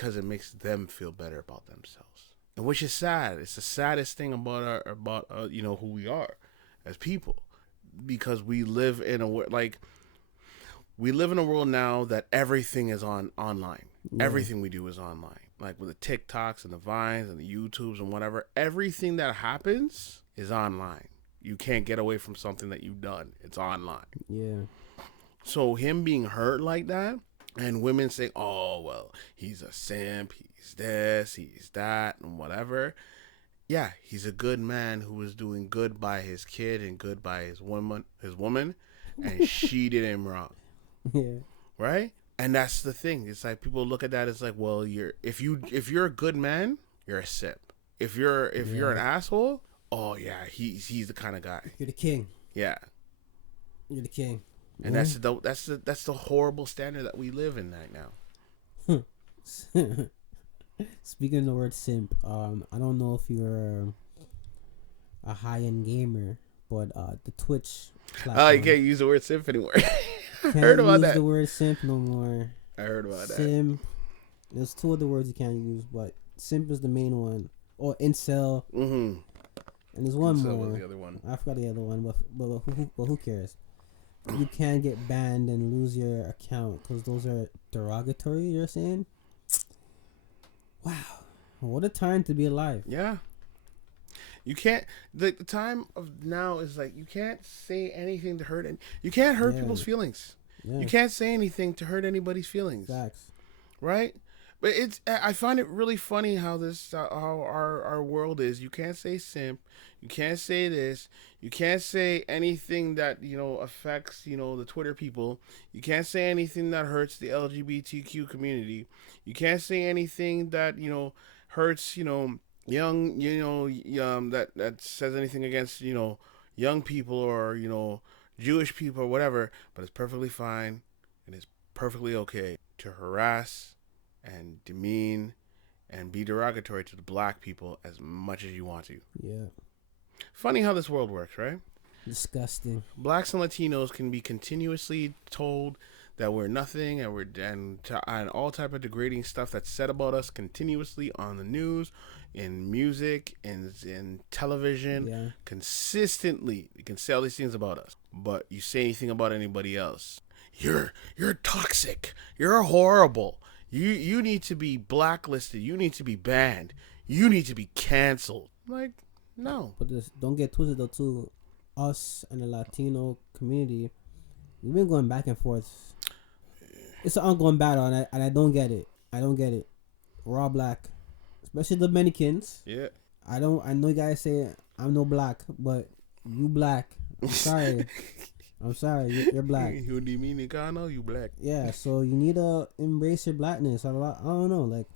because it makes them feel better about themselves, and which is sad. It's the saddest thing about who we are as people, because we live in a world now that everything is online. Yeah. Everything we do is online, like with the TikToks and the Vines and the YouTubes and whatever. Everything that happens is online. You can't get away from something that you've done. It's online. Yeah. So him being hurt like that, and women say, "Oh, well, he's a simp. He's this. He's that, and whatever." Yeah, he's a good man who was doing good by his kid and good by his woman, and she did him wrong. Yeah. Right? And that's the thing. It's like people look at that as like, well, if you're a good man, you're a simp. If you're an asshole, oh yeah, he's the kind of guy. You're the king. Yeah. You're the king. And that's the horrible standard that we live in right now. Speaking of the word simp, I don't know if you're a high-end gamer, but the Twitch platform, you can't use the word simp anymore. I heard about that. Use the word simp no more. I heard about that. Simp. There's two other words you can't use, but simp is the main one. Or incel. Mm-hmm. And there's one incel more. Was the other one. I forgot the other one, but who cares? You can get banned and lose your account because those are derogatory. You're saying? Wow, what a time to be alive. Yeah. You can't. The time of now is like you can't say anything to hurt. You can't hurt people's feelings. Yeah. You can't say anything to hurt anybody's feelings. Facts. Right? But I find it really funny how how our world is. You can't say simp. You can't say this. You can't say anything that affects the Twitter people. You can't say anything that hurts the LGBTQ community. You can't say anything that hurts young that says anything against young people or Jewish people or whatever. But it's perfectly fine and it's perfectly okay to harass and demean and be derogatory to the black people as much as you want to. Yeah. Funny how this world works, right? Disgusting. Blacks and Latinos can be continuously told that we're nothing and all type of degrading stuff that's said about us continuously on the news, in music, in television. Yeah. Consistently. You can say all these things about us. But you say anything about anybody else, you're toxic. You're horrible. You need to be blacklisted. You need to be banned. You need to be canceled. Like, no. But don't get twisted though too. Us and the Latino community, we've been going back and forth. It's an ongoing battle, and I don't get it. We're all black, especially the Dominicans. Yeah. I know you guys say I'm no black, but you black. I'm sorry. I'm sorry, you're black. You Dominicano, you black. Yeah, so you need to embrace your blackness. I don't know, like.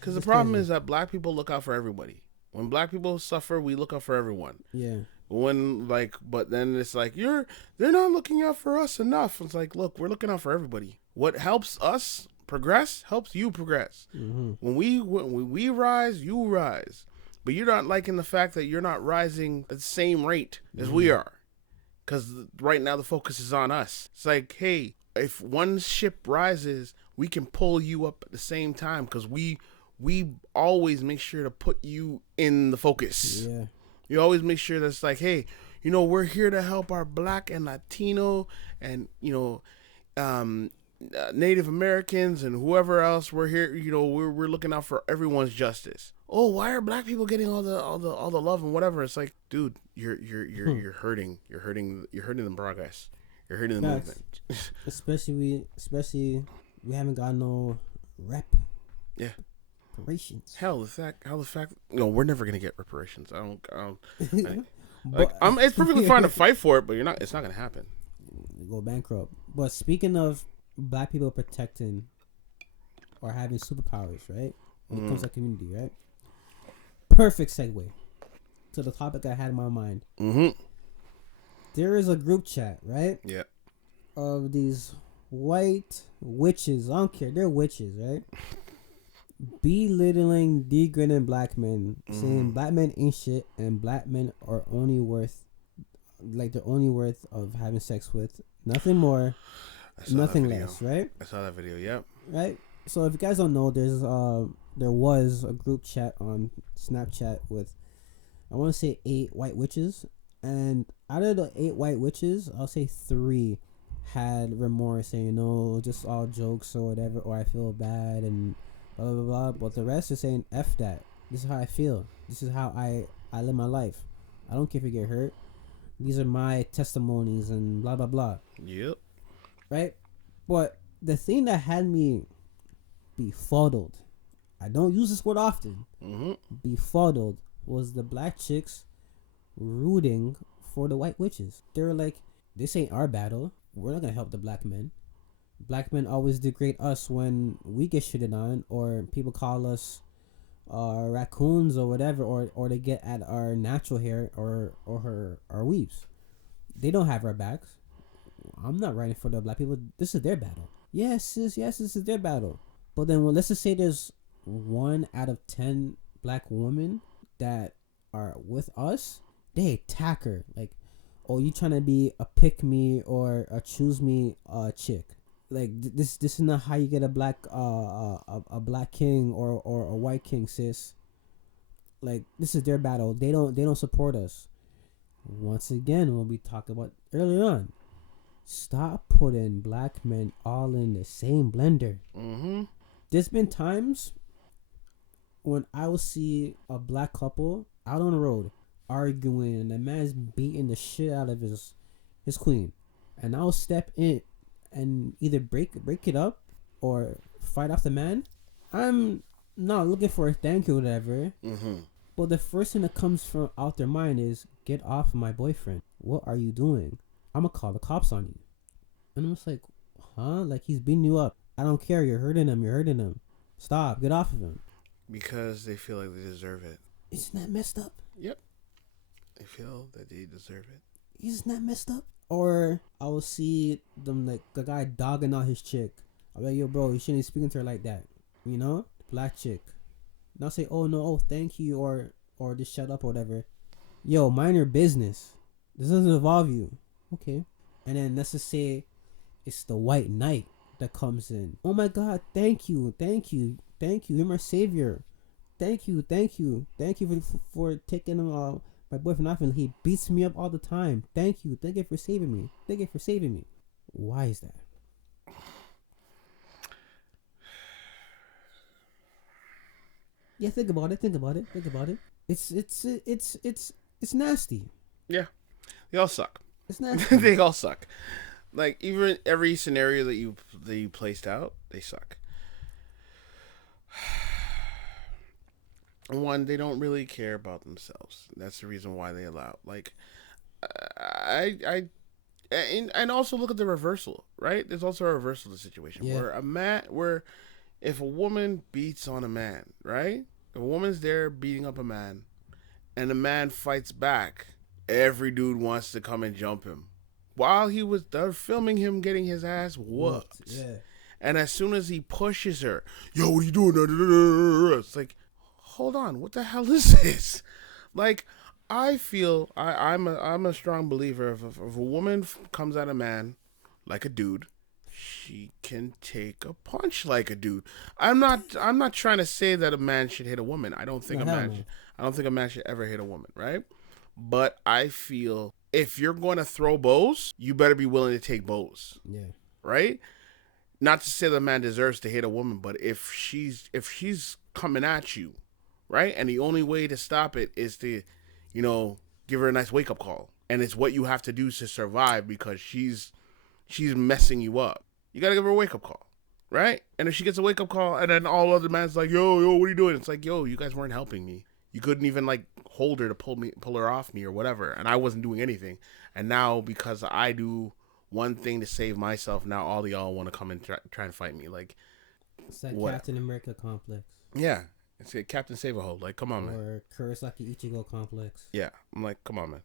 Because the problem is that black people look out for everybody. When black people suffer, we look out for everyone. Yeah. But then it's like they're not looking out for us enough. It's like, look, we're looking out for everybody. What helps us progress helps you progress. Mm-hmm. When we rise, you rise. But you're not liking the fact that you're not rising at the same rate as we are. Because right now the focus is on us. It's like, hey, if one ship rises, we can pull you up at the same time because we always make sure to put you in the focus. Yeah. You always make sure that's like, hey, we're here to help our black and Latino and, Native Americans and whoever else. We're here, we're looking out for everyone's justice. Oh, why are black people getting all the love and whatever? It's like, dude, you're hurting the progress. You're hurting the movement. especially we haven't got no rep. Yeah. Reparations. Hell, the fact, we're never gonna get reparations. It's perfectly fine to fight for it, but it's not gonna happen. You go bankrupt. But speaking of black people protecting or having superpowers, right? When it comes to community, right? Perfect segue to the topic I had in my mind. Mm-hmm. There is a group chat, right? Yeah. Of these white witches. I don't care. They're witches, right? Belittling, degrading black men, saying black men ain't shit and black men are only worth, like they're only worth of having sex with, nothing more, nothing less, right? I saw that video. Yep. Right. So if you guys don't know, there was a group chat on Snapchat with, I want to say, 8 white witches, and out of the 8 white witches, I'll say 3 had remorse, saying, just all jokes or whatever, or I feel bad and blah blah blah. But the rest are saying, "F that. This is how I feel. This is how I live my life. I don't care if you get hurt. These are my testimonies and blah blah blah." Yep. Right? But the thing that had me befuddled, I don't use this word often, Mm-hmm. befuddled, was the black chicks rooting for the white witches. They were like, "This ain't our battle. We're not gonna help the black men. Black men always degrade us when we get shitted on, or people call us raccoons or whatever, or they get at our natural hair or our weaves. They don't have our backs. I'm not writing for the black people. This is their battle. Yes, yes, this is their battle. But then, well, let's just say there's 1 out of 10 black women that are with us. They attack her like, "Oh, you trying to be a pick me or a choose me chick? Like this is not how you get a black a black king or a white king, sis. Like this is their battle. They don't support us." Once again, when we talked about earlier on, stop putting black men all in the same blender. Mm-hmm. There's been times when I will see a black couple out on the road arguing, and the man's beating the shit out of his queen, and I'll step in and either break it up or fight off the man. I'm not looking for a thank you or whatever, Mm-hmm. but the first thing that comes from out their mind is, "Get off my boyfriend. What are you doing? I'm gonna call the cops on you." And I'm just like, huh? Like, he's beating you up. I don't care. You're hurting him. You're hurting him. Stop. Get off of him. Because they feel like they deserve it. Isn't that messed up? Yep. They feel that they deserve it. Isn't that messed up? Or I will see them, like, the guy dogging out his chick. I'm like, "Yo, bro, you shouldn't be speaking to her like that." You know? Black chick. Not say, "Oh, no, oh, thank you," or just shut up or whatever. Yo, mind your business. This doesn't involve you. Okay. And then let's just say it's the white knight that comes in. "Oh my God, thank you, thank you, thank you. You're my savior. Thank you, thank you, thank you for taking my boyfriend off, and he beats me up all the time. Thank you for saving me. Thank you for saving me." Why is that? Yeah, think about it. Think about it. Think about it. It's nasty. Yeah. They all suck. It's nasty. They all suck. Like even every scenario that you placed out, they suck. One, they don't really care about themselves. That's the reason why they allow. Like, I and also look at the reversal. Right? There's also a reversal of the situation Yeah. where if a woman beats on a man, right? If a woman's there beating up a man, and the man fights back, every dude wants to come and jump him. While they're filming him getting his ass whooped. Yeah. And as soon as he pushes her, "Yo, what are you doing?" It's like, hold on, what the hell is this? Like, I feel I'm a strong believer if a woman comes at a man like a dude, she can take a punch like a dude. I'm not trying to say that a man should hit a woman. I don't think No, a hell man no. should, I don't think a man should ever hit a woman, right? But I feel if you're going to throw bows, you better be willing to take bows, Yeah. right? Not to say the man deserves to hit a woman, but if she's coming at you, right, and the only way to stop it is to, give her a nice wake up call, and it's what you have to do to survive because she's messing you up. You gotta give her a wake up call, right? And if she gets a wake up call, and then all other man's like, yo, what are you doing? It's like, yo, you guys weren't helping me. You couldn't even like hold her to pull her off me or whatever, and I wasn't doing anything. And now because I do one thing to save myself, now all of y'all want to come and try and fight me. Like, It's like what? Captain America complex. Yeah, it's a Captain Save-A-Hole. Like, come on, man. Or Kurosaki Ichigo complex. Yeah, I'm like, come on, man.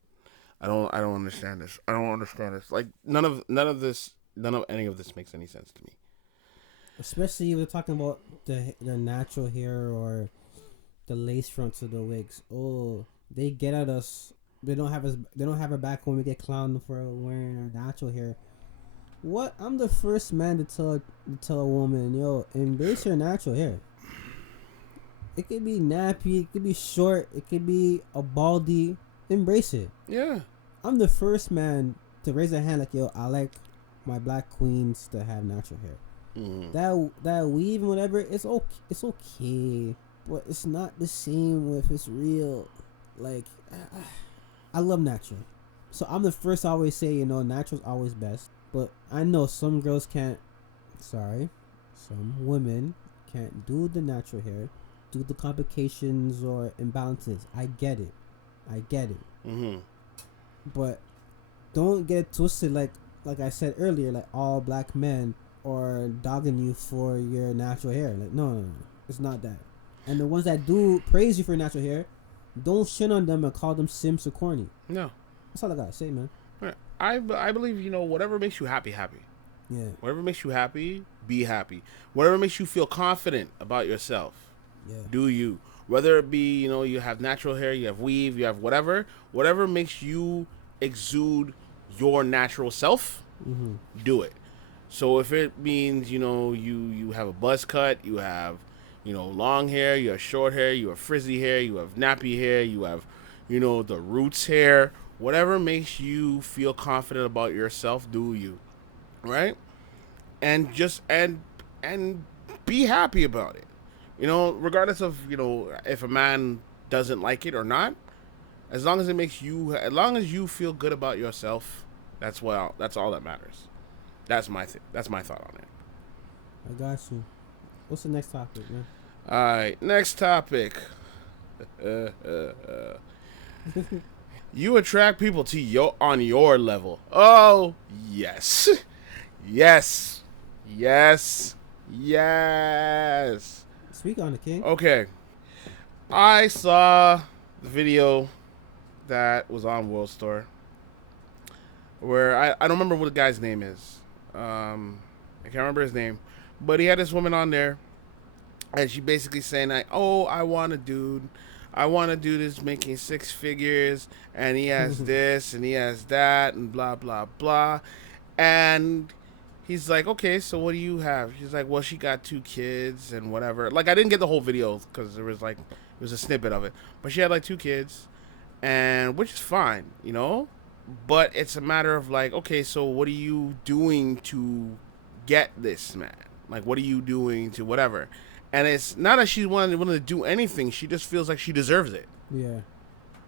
I don't understand this. I don't understand this. Like, none of any of this makes any sense to me. Especially if we're talking about the natural hair or the lace fronts of the wigs. Oh, they get at us. They don't have our back when we get clowned for wearing our natural hair. What? I'm the first man to tell a woman, yo, embrace your natural hair. It could be nappy, it could be short, it could be a baldy. Embrace it. Yeah. I'm the first man to raise a hand like, yo, I like my black queens to have natural hair. Mm. That weave and whatever, it's okay, but it's not the same if it's real. Like, I love natural, so I'm the first to always say, natural's always best. But I know some girls can't. Sorry, some women can't do the natural hair, do the complications or imbalances. I get it, Mm-hmm. but don't get it twisted. Like I said earlier, like all black men are dogging you for your natural hair. Like no, it's not that. And the ones that do praise you for your natural hair, don't shit on them and call them simps or corny. No. That's all I gotta say, man. I believe, whatever makes you happy, happy. Yeah, Whatever makes you happy, be happy. Whatever makes you feel confident about yourself, yeah, do you. Whether it be, you have natural hair, you have weave, you have whatever makes you exude your natural self, mm-hmm. do it. So if it means, you have a buzz cut, you have, long hair, you have short hair, you have frizzy hair, you have nappy hair, you have, the roots hair, whatever makes you feel confident about yourself, do you. Right? And just and be happy about it. Regardless of, if a man doesn't like it or not, as long as you feel good about yourself, that's all that matters. That's my thought on it. I got you. What's the next topic, man? All right, next topic. You attract people to on your level. Oh, yes. Yes. Yes. Yes. Speak on it, King. Okay. I saw the video that was on World Store where I don't remember what the guy's name is. I can't remember his name. But he had this woman on there, and she basically saying like, "Oh, I want a dude. I want a dude that's making six figures, and he has this, and he has that, and blah blah blah." And he's like, "Okay, so what do you have?" She's like, "Well, she got 2 kids and whatever." Like, I didn't get the whole video because it was a snippet of it, but she had like 2 kids, and which is fine. But it's a matter of like, okay, so what are you doing to get this man? Like, what are you doing to whatever? And it's not that she's willing to do anything. She just feels like she deserves it. Yeah.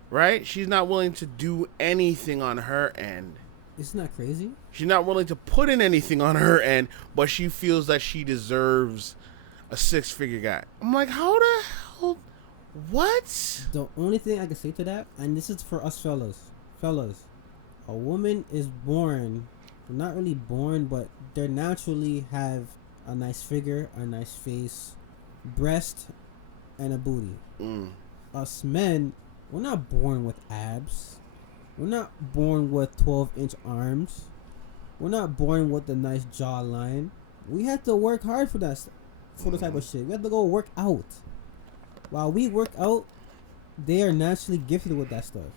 Right? She's not willing to do anything on her end. Isn't that crazy? She's not willing to put in anything on her end, but she feels that she deserves a 6-figure guy. I'm like, how the hell? What? The only thing I can say to that, and this is for us fellas, a woman is born, not really born, but they naturally have a nice figure, a nice face, breast, and a booty. Us men, we're not born with abs. We're not born with 12-inch arms. We're not born with a nice jawline. We have to work hard for that, for the type of shit. We have to go work out. While we work out, they are naturally gifted with that stuff.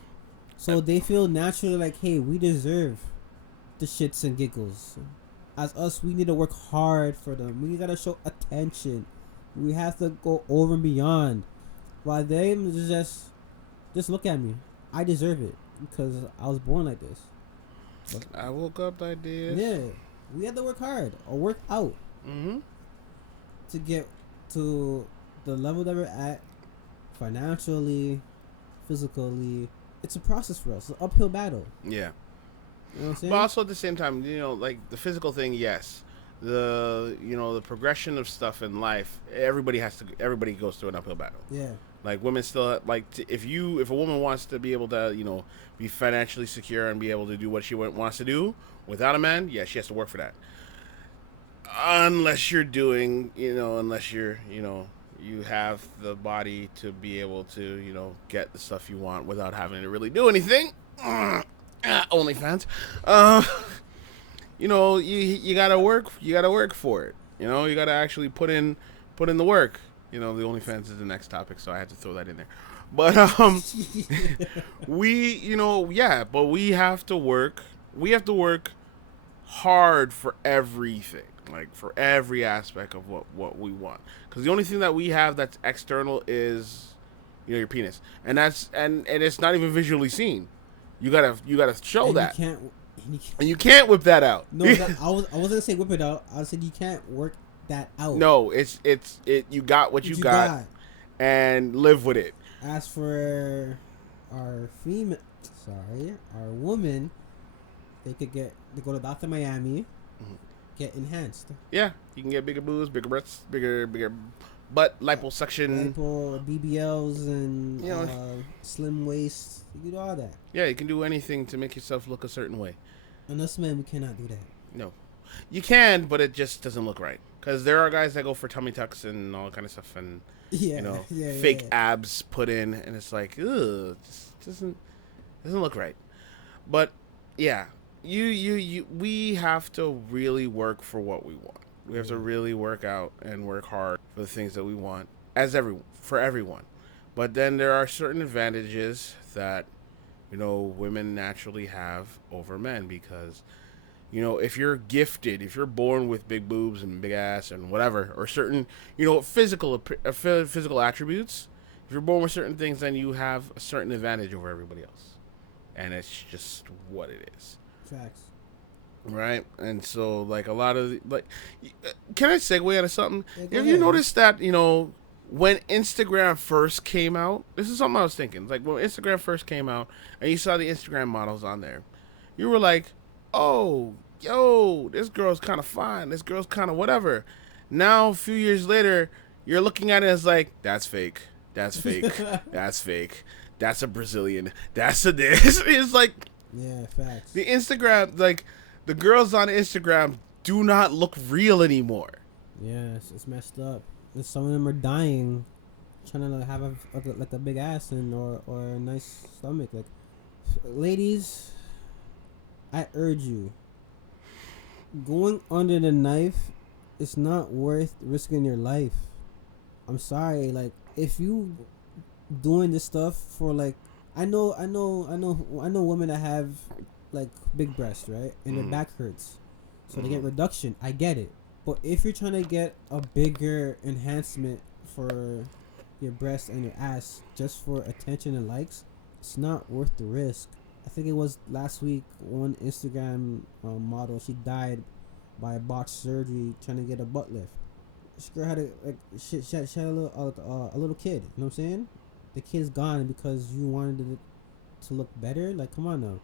So they feel naturally like, hey, we deserve the shits and giggles. As us, we need to work hard for them. We gotta show attention. We have to go over and beyond. While they just look at me. I deserve it because I was born like this. But I woke up like this. Yeah, we have to work hard or work out to get to the level that we're at financially, physically. It's a process for us. It's an uphill battle. Yeah. You know what I'm saying? But also at the same time, like the physical thing, yes. The progression of stuff in life, everybody goes through an uphill battle. Yeah. Like women still if a woman wants to be able to be financially secure and be able to do what she wants to do without a man, yeah, she has to work for that. Unless you're doing, you have the body to be able to get the stuff you want without having to really do anything. OnlyFans. You gotta work. You gotta work for it. You gotta actually put in the work. The OnlyFans is the next topic, so I had to throw that in there. But but we have to work. We have to work hard for everything, like for every aspect of what we want. Because the only thing that we have that's external is, your penis, and and it's not even visually seen. You gotta show And you that, can't. And you can't and you can't whip that out. no, that I was gonna say whip it out. I said you can't work that out. No, it. You got what you You got, got. and live with it. As for our woman, they go to Doctor Miami, get enhanced. Yeah, you can get bigger boobs, bigger breasts, bigger butt, liposuction. Lipo, BBLs, and You know, slim waist. You can do all that. yeah, you can do anything to make yourself look a certain way. And us men, we cannot do that. No, you can, but it just doesn't look right. Because there are guys that go for tummy tucks and all kind of stuff, and Yeah, fake abs put in, and it's like, ugh, just doesn't look right. But yeah, we have to really work for what we want. We have to really work out and work hard for the things that we want for everyone. But then there are certain advantages that women naturally have over men because if you're gifted, if you're born with big boobs and big ass and whatever, or certain physical attributes, if you're born with certain things, then you have a certain advantage over everybody else, and it's just what it is. Facts. Right, and so like a lot of can I segue out of something? Yeah, Have you noticed that when Instagram first came out, this is something I was thinking. Like when Instagram first came out, and you saw the Instagram models on there, you were like, "Oh, yo, this girl's kind of fine. This girl's kind of whatever." Now a few years later, you're looking at it as like, "That's fake. That's fake. That's fake. That's a Brazilian. That's a this." It's like, yeah, facts. the Instagram, like. The girls on Instagram do not look real anymore. Yeah, it's messed up. And some of them are dying, trying to have a big ass or a nice stomach. Like, ladies, I urge you, going under the knife, it's not worth risking your life. I'm sorry. Like, if you doing this stuff for like, I know women that have like big breasts, right? And their back hurts. So they get reduction. I get it. But if you're trying to get a bigger enhancement for your breast and your ass just for attention and likes, it's not worth the risk. I think it was last week one Instagram model, she died by a botched surgery trying to get a butt lift. This girl had she had a little kid. You know what I'm saying? The kid's gone because you wanted it to look better. Like, come on now.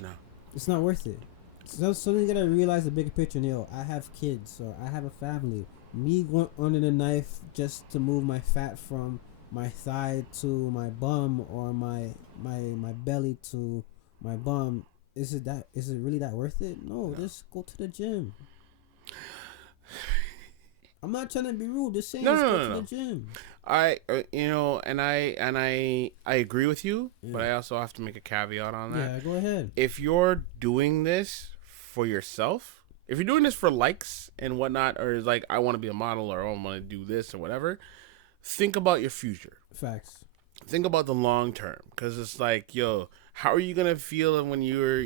No. It's not worth it. So you gotta realize the bigger picture. I have kids, or I have a family. Me going under the knife just to move my fat from my thigh to my bum, or my belly to my bum. Is it really that worth it? No. Just go to the gym. I'm not trying to be rude. Just saying, go to the gym. I agree with you, but I also have to make a caveat on that. Yeah, go ahead. If you're doing this for yourself, if you're doing this for likes and whatnot, or like I want to be a model or I want to do this or whatever, think about your future. Facts. Think about the long term, because it's like, yo, how are you gonna feel when you're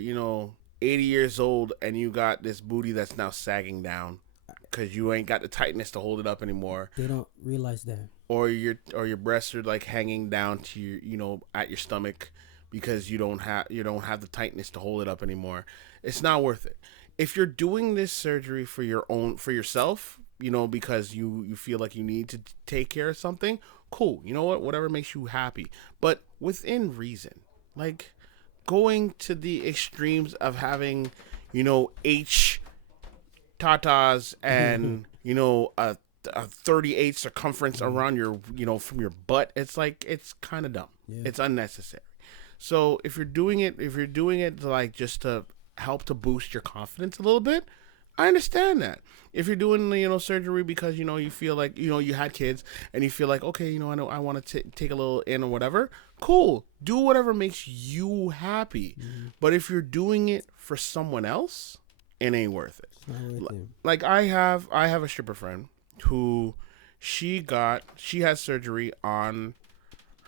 80 years old and you got this booty that's now sagging down because you ain't got the tightness to hold it up anymore? They don't realize that. Or your breasts are like hanging down to your at your stomach because you don't have the tightness to hold it up anymore. It's not worth it. If you're doing this surgery for yourself, because you feel like you need to take care of something, cool. You know what? Whatever makes you happy, but within reason. Like going to the extremes of having H tatas and a 38 circumference around your from your butt, it's like, it's kind of dumb. Yeah. It's unnecessary. So if you're doing it to like just to help to boost your confidence a little bit, I understand that. If you're doing surgery because you feel like you had kids and you feel like, okay, I know I want to take a little in or whatever, cool, do whatever makes you happy. But if you're doing it for someone else, it ain't worth it. Like I have a stripper friend who she had surgery on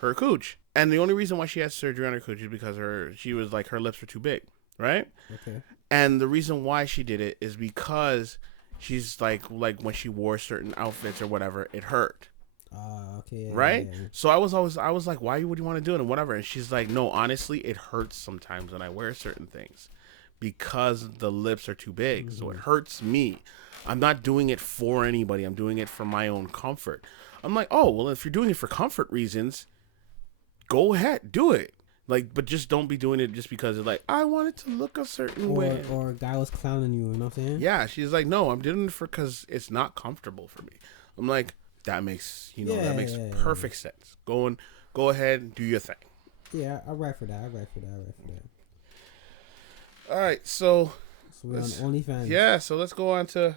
her cooch, and the only reason why she had surgery on her cooch is because her lips were too big. right? Okay. And the reason why she did it is because she's like when she wore certain outfits or whatever, it hurt. Okay. Yeah, Right? yeah, yeah. So I was like, why would you want to do it and whatever? And she's like, no, honestly, it hurts sometimes when I wear certain things because the lips are too big. So it Mm-hmm. hurts me. I'm not doing it for anybody. I'm doing it for my own comfort. I'm like, oh, well, if you're doing it for comfort reasons, go ahead, do it. Like, but just don't be doing it just because it's like, I want it to look a certain way. Or a guy was clowning you. You know what I'm saying? Yeah, she's like, no, I'm doing it for because it's not comfortable for me. I'm like, that makes that makes perfect sense. Go ahead and do your thing. Yeah, I write for that. I write for that. I write for that. All right, so So we're on OnlyFans. yeah, so let's go on to